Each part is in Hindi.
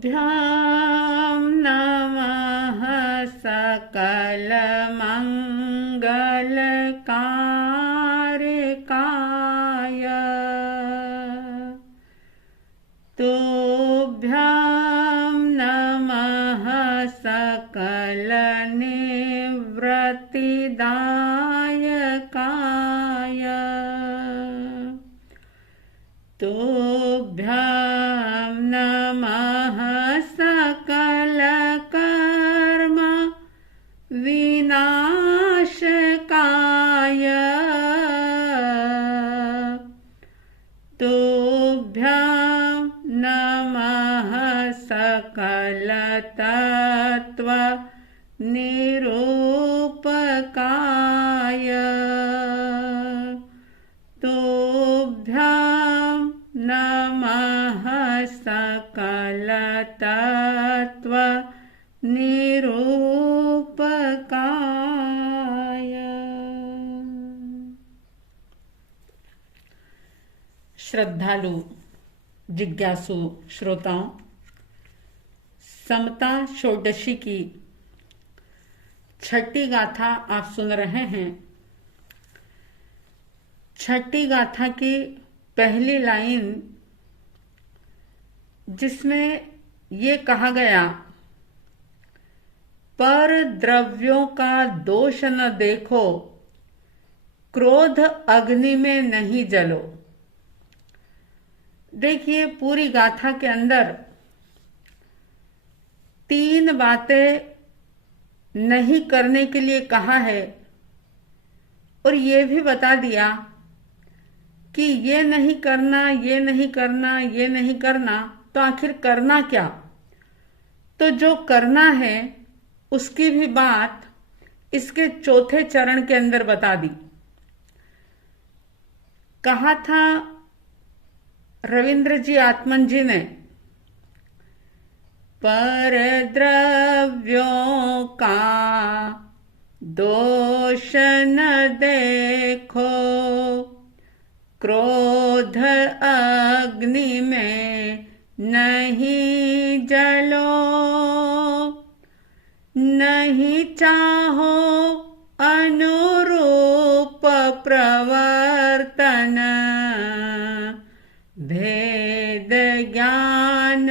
तुभ्यां नमः सकलमङ्गलकारकाय तुभ्यां नमः सकलनिवृत्तिदायकाय तुभ्यां नमः सकलकर्म विनाशकाय तुभ्यां नमः सकलतत्त्वनिरूपकाय तुभ्यां नमः सकलतत्त्वनिरूपकाय। श्रद्धालु जिज्ञासु श्रोताओं, समता षोडशी की छठी गाथा आप सुन रहे हैं। छठी गाथा की पहली लाइन जिसमें ये कहा गया, पर द्रव्यों का दोष न देखो, क्रोध अग्नि में नहीं जलो। देखिए, पूरी गाथा के अंदर 3 बातें नहीं करने के लिए कहा है और ये भी बता दिया कि ये नहीं करना, ये नहीं करना, ये नहीं करना, तो आखिर करना क्या। तो जो करना है उसकी भी बात इसके चौथे चरण के अंदर बता दी। कहा था रविंद्र जी आत्मन जी ने, पर द्रव्यों का दोष न देखो, क्रोध अग्नि में नहीं जलो, नहीं चाहो अनुरूप प्रवर्तन, भेद ज्ञान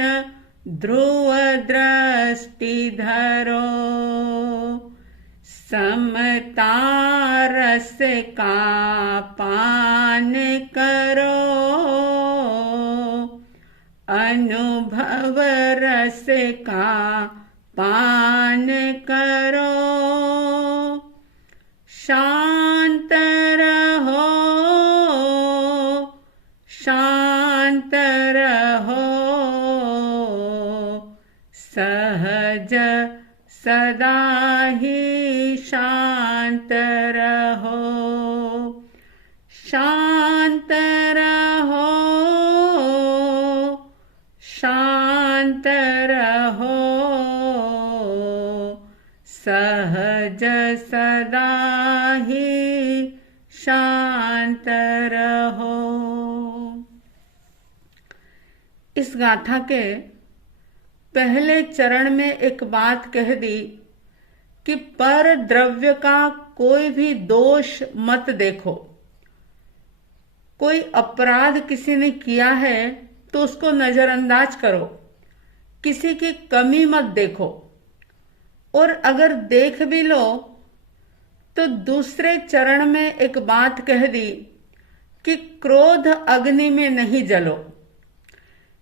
ध्रुव दृष्टि धरो, समता रस का पान करो, अनुभव रस का पान करो, शांत रहो, शांत रहो, सहज सदा ही शांत रहो, शांत रहो, शांत रहो, सहज सदा ही शांत रहो। इस गाथा के पहले चरण में एक बात कह दी कि पर द्रव्य का कोई भी दोष मत देखो। कोई अपराध किसी ने किया है तो उसको नजरअंदाज करो, किसी की कमी मत देखो, और अगर देख भी लो तो दूसरे चरण में एक बात कह दी कि क्रोध अग्नि में नहीं जलो,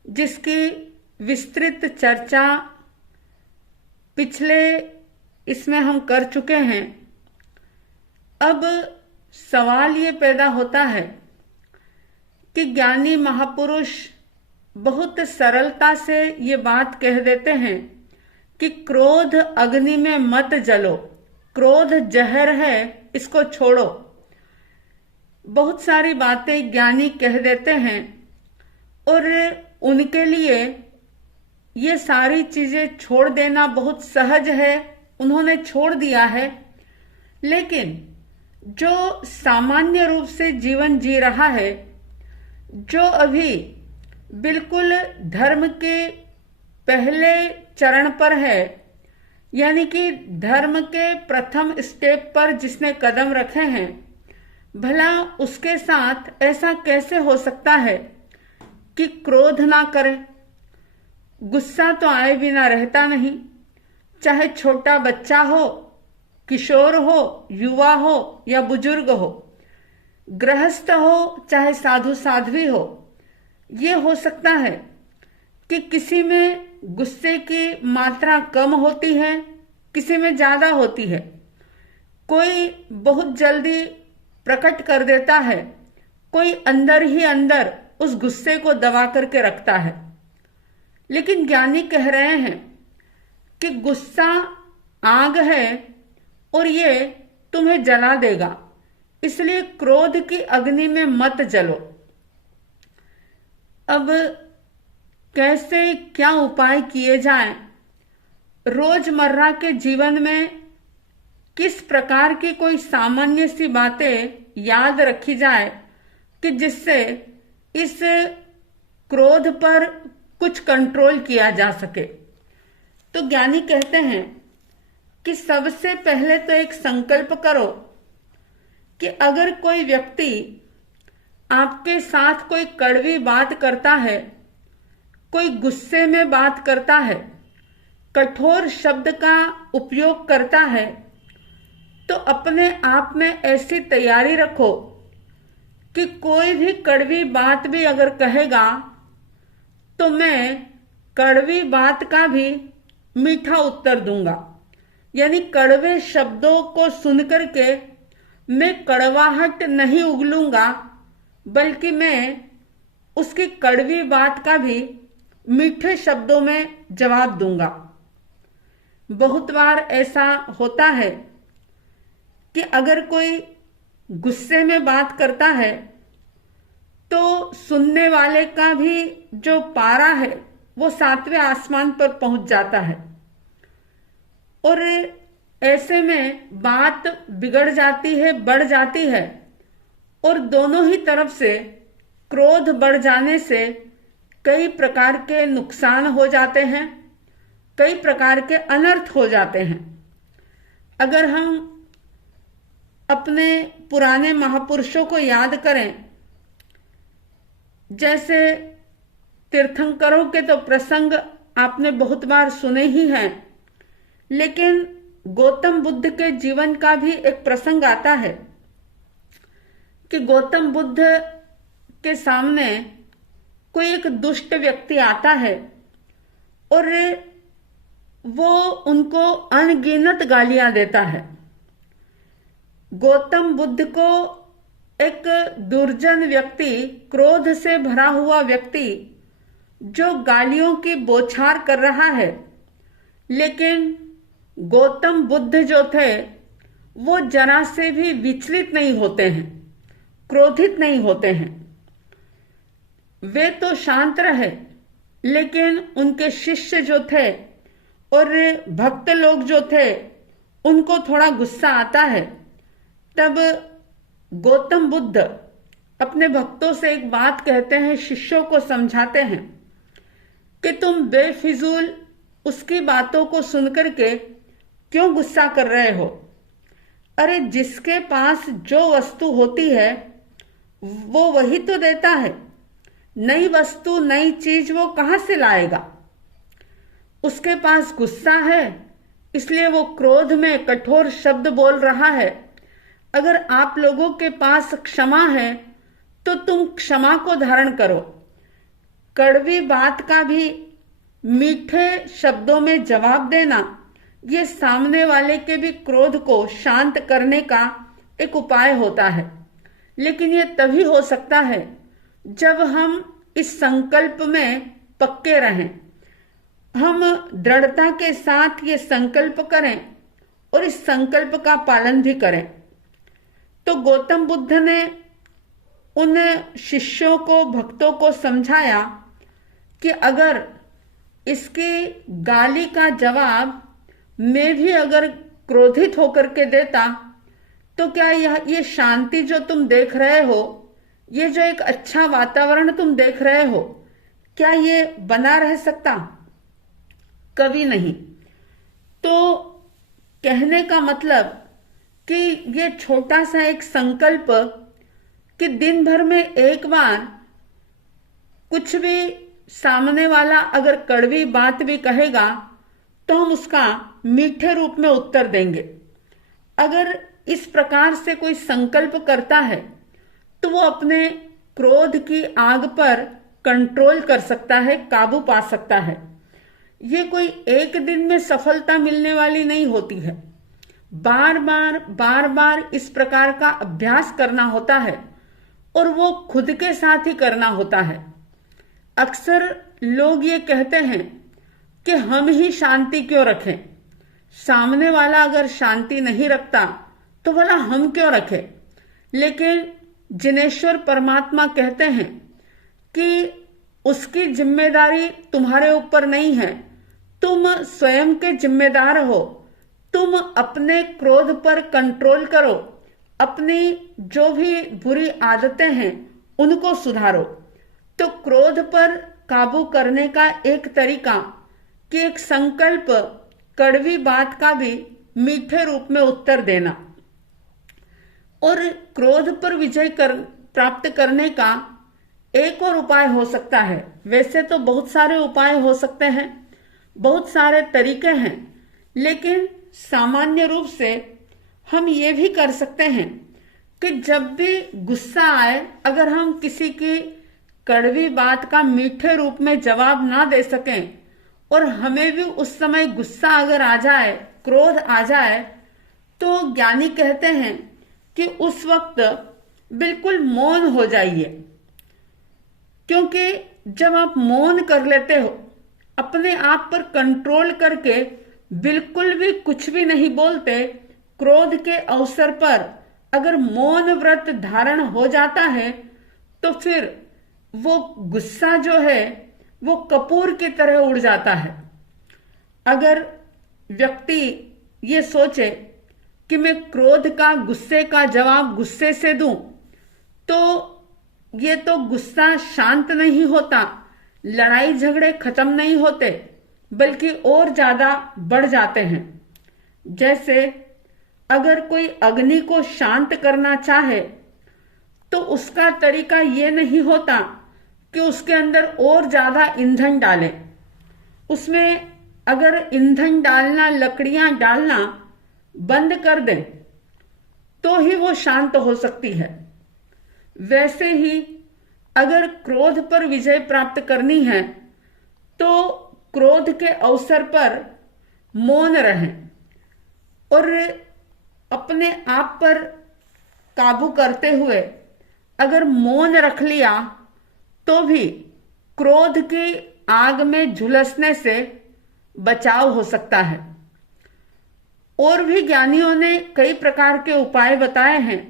जिसकी विस्तृत चर्चा पिछले इसमें हम कर चुके हैं। अब सवाल ये पैदा होता है कि ज्ञानी महापुरुष बहुत सरलता से ये बात कह देते हैं कि क्रोध अग्नि में मत जलो, क्रोध जहर है, इसको छोड़ो। बहुत सारी बातें ज्ञानी कह देते हैं और उनके लिए ये सारी चीजें छोड़ देना बहुत सहज है, उन्होंने छोड़ दिया है। लेकिन जो सामान्य रूप से जीवन जी रहा है, जो अभी बिल्कुल धर्म के पहले चरण पर है, यानी कि धर्म के प्रथम स्टेप पर जिसने कदम रखे हैं, भला उसके साथ ऐसा कैसे हो सकता है कि क्रोध ना करे। गुस्सा तो आए बिना रहता नहीं, चाहे छोटा बच्चा हो, किशोर हो, युवा हो या बुजुर्ग हो, गृहस्थ हो चाहे साधु साध्वी हो। ये हो सकता है कि किसी में गुस्से की मात्रा कम होती है, किसी में ज्यादा होती है। कोई बहुत जल्दी प्रकट कर देता है, कोई अंदर ही अंदर उस गुस्से को दबा करके रखता है। लेकिन ज्ञानी कह रहे हैं कि गुस्सा आग है और ये तुम्हें जला देगा, इसलिए क्रोध की अग्नि में मत जलो। अब कैसे क्या उपाय किए जाएं? रोजमर्रा के जीवन में किस प्रकार की कोई सामान्य सी बातें याद रखी जाए कि जिससे इस क्रोध पर कुछ कंट्रोल किया जा सके। तो ज्ञानी कहते हैं कि सबसे पहले तो एक संकल्प करो कि अगर कोई व्यक्ति आपके साथ कोई कड़वी बात करता है, कोई गुस्से में बात करता है, कठोर शब्द का उपयोग करता है, तो अपने आप में ऐसी तैयारी रखो कि कोई भी कड़वी बात भी अगर कहेगा तो मैं कड़वी बात का भी मीठा उत्तर दूंगा। यानी कड़वे शब्दों को सुनकर के मैं कड़वाहट नहीं उगलूंगा, बल्कि मैं उसकी कड़वी बात का भी मीठे शब्दों में जवाब दूंगा। बहुत बार ऐसा होता है कि अगर कोई गुस्से में बात करता है तो सुनने वाले का भी जो पारा है वो 7वें आसमान पर पहुंच जाता है और ऐसे में बात बिगड़ जाती है, बढ़ जाती है और दोनों ही तरफ से क्रोध बढ़ जाने से कई प्रकार के नुकसान हो जाते हैं, कई प्रकार के अनर्थ हो जाते हैं। अगर हम अपने पुराने महापुरुषों को याद करें, जैसे तीर्थंकरों के तो प्रसंग आपने बहुत बार सुने ही हैं, लेकिन गौतम बुद्ध के जीवन का भी एक प्रसंग आता है कि गौतम बुद्ध के सामने कोई एक दुष्ट व्यक्ति आता है और वो उनको अनगिनत गालियां देता है। गौतम बुद्ध को एक दुर्जन व्यक्ति, क्रोध से भरा हुआ व्यक्ति जो गालियों की बौछार कर रहा है, लेकिन गौतम बुद्ध जो थे वो जरा से भी विचलित नहीं होते हैं, क्रोधित नहीं होते हैं। वे तो शांत रहे, लेकिन उनके शिष्य जो थे और भक्त लोग जो थे उनको थोड़ा गुस्सा आता है। तब गौतम बुद्ध अपने भक्तों से एक बात कहते हैं, शिष्यों को समझाते हैं कि तुम बेफिजूल उसकी बातों को सुनकर के क्यों गुस्सा कर रहे हो। अरे जिसके पास जो वस्तु होती है वो वही तो देता है, नई वस्तु नई चीज वो कहां से लाएगा। उसके पास गुस्सा है इसलिए वो क्रोध में कठोर शब्द बोल रहा है। अगर आप लोगों के पास क्षमा है तो तुम क्षमा को धारण करो। कड़वी बात का भी मीठे शब्दों में जवाब देना, ये सामने वाले के भी क्रोध को शांत करने का एक उपाय होता है। लेकिन ये तभी हो सकता है जब हम इस संकल्प में पक्के रहें, हम दृढ़ता के साथ ये संकल्प करें और इस संकल्प का पालन भी करें। तो गौतम बुद्ध ने उन शिष्यों को, भक्तों को समझाया कि अगर इसकी गाली का जवाब मैं भी अगर क्रोधित होकर के देता तो क्या ये शांति जो तुम देख रहे हो, ये जो एक अच्छा वातावरण तुम देख रहे हो, क्या ये बना रह सकता? कभी नहीं। तो कहने का मतलब कि ये छोटा सा एक संकल्प कि दिन भर में एक बार कुछ भी सामने वाला अगर कड़वी बात भी कहेगा तो हम उसका मीठे रूप में उत्तर देंगे। अगर इस प्रकार से कोई संकल्प करता है तो वो अपने क्रोध की आग पर कंट्रोल कर सकता है, काबू पा सकता है। ये कोई एक दिन में सफलता मिलने वाली नहीं होती है। बार बार इस प्रकार का अभ्यास करना होता है और वो खुद के साथ ही करना होता है। अक्सर लोग ये कहते हैं कि हम ही शांति क्यों रखें, सामने वाला अगर शांति नहीं रखता तो भला हम क्यों रखें। लेकिन जिनेश्वर परमात्मा कहते हैं कि उसकी जिम्मेदारी तुम्हारे ऊपर नहीं है, तुम स्वयं के जिम्मेदार हो। तुम अपने क्रोध पर कंट्रोल करो, अपनी जो भी बुरी आदतें हैं उनको सुधारो। तो क्रोध पर काबू करने का एक तरीका कि एक संकल्प, कड़वी बात का भी मीठे रूप में उत्तर देना। और क्रोध पर विजय प्राप्त करने का एक और उपाय हो सकता है। वैसे तो बहुत सारे उपाय हो सकते हैं, बहुत सारे तरीके हैं, लेकिन सामान्य रूप से हम ये भी कर सकते हैं कि जब भी गुस्सा आए, अगर हम किसी की कड़वी बात का मीठे रूप में जवाब ना दे सकें और हमें भी उस समय गुस्सा अगर आ जाए, क्रोध आ जाए, तो ज्ञानी कहते हैं कि उस वक्त बिल्कुल मौन हो जाइए। क्योंकि जब आप मौन कर लेते हो, अपने आप पर कंट्रोल करके बिल्कुल भी कुछ भी नहीं बोलते, क्रोध के अवसर पर अगर मौन व्रत धारण हो जाता है तो फिर वो गुस्सा जो है वो कपूर की तरह उड़ जाता है। अगर व्यक्ति ये सोचे कि मैं क्रोध का, गुस्से का जवाब गुस्से से दूं, तो ये तो गुस्सा शांत नहीं होता, लड़ाई झगड़े खत्म नहीं होते, बल्कि और ज्यादा बढ़ जाते हैं। जैसे अगर कोई अग्नि को शांत करना चाहे तो उसका तरीका ये नहीं होता कि उसके अंदर और ज्यादा ईंधन डालें। उसमें अगर ईंधन डालना, लकड़ियां डालना बंद कर दें तो ही वो शांत हो सकती है। वैसे ही अगर क्रोध पर विजय प्राप्त करनी है तो क्रोध के अवसर पर मौन रहें और अपने आप पर काबू करते हुए अगर मौन रख लिया तो भी क्रोध की आग में झुलसने से बचाव हो सकता है। और भी ज्ञानियों ने कई प्रकार के उपाय बताए हैं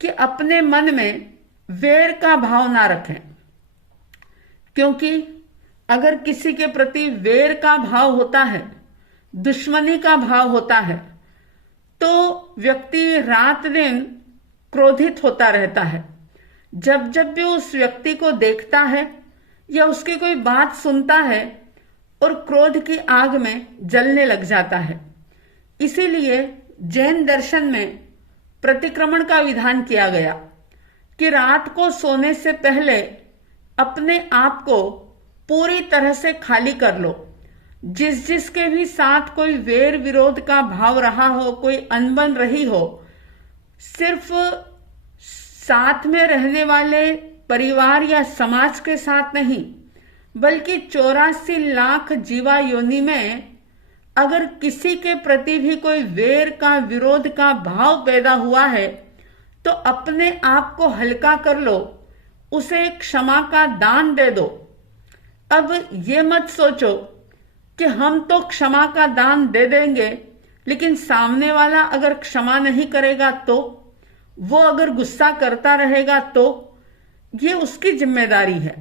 कि अपने मन में वैर का भाव ना रखें, क्योंकि अगर किसी के प्रति वैर का भाव होता है, दुश्मनी का भाव होता है, तो व्यक्ति रात दिन क्रोधित होता रहता है। जब जब भी उस व्यक्ति को देखता है या उसकी कोई बात सुनता है और क्रोध की आग में जलने लग जाता है। इसीलिए जैन दर्शन में प्रतिक्रमण का विधान किया गया कि रात को सोने से पहले अपने आप को पूरी तरह से खाली कर लो। जिसके भी साथ कोई वैर विरोध का भाव रहा हो, कोई अनबन रही हो, सिर्फ साथ में रहने वाले परिवार या समाज के साथ नहीं, बल्कि 84 लाख जीवा योनि में अगर किसी के प्रति भी कोई वैर का, विरोध का भाव पैदा हुआ है तो अपने आप को हल्का कर लो, उसे क्षमा का दान दे दो। अब ये मत सोचो कि हम तो क्षमा का दान दे देंगे, लेकिन सामने वाला अगर क्षमा नहीं करेगा तो, वो अगर गुस्सा करता रहेगा तो, ये उसकी जिम्मेदारी है।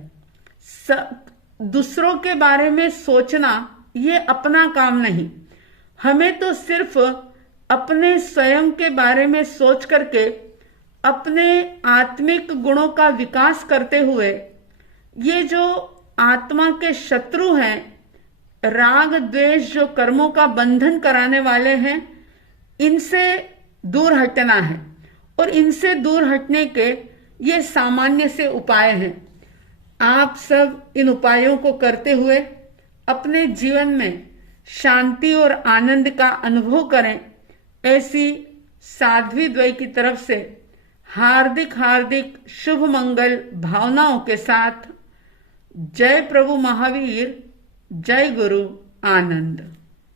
दूसरों के बारे में सोचना ये अपना काम नहीं। हमें तो सिर्फ अपने स्वयं के बारे में सोच करके अपने आत्मिक गुणों का विकास करते हुए ये जो आत्मा के शत्रु हैं राग द्वेष जो कर्मों का बंधन कराने वाले हैं, इनसे दूर हटना है। और इनसे दूर हटने के ये सामान्य से उपाय हैं। आप सब इन उपायों को करते हुए अपने जीवन में शांति और आनंद का अनुभव करें, ऐसी साध्वी द्वय की तरफ से हार्दिक हार्दिक शुभ मंगल भावनाओं के साथ जय प्रभु महावीर, जय गुरु आनंद।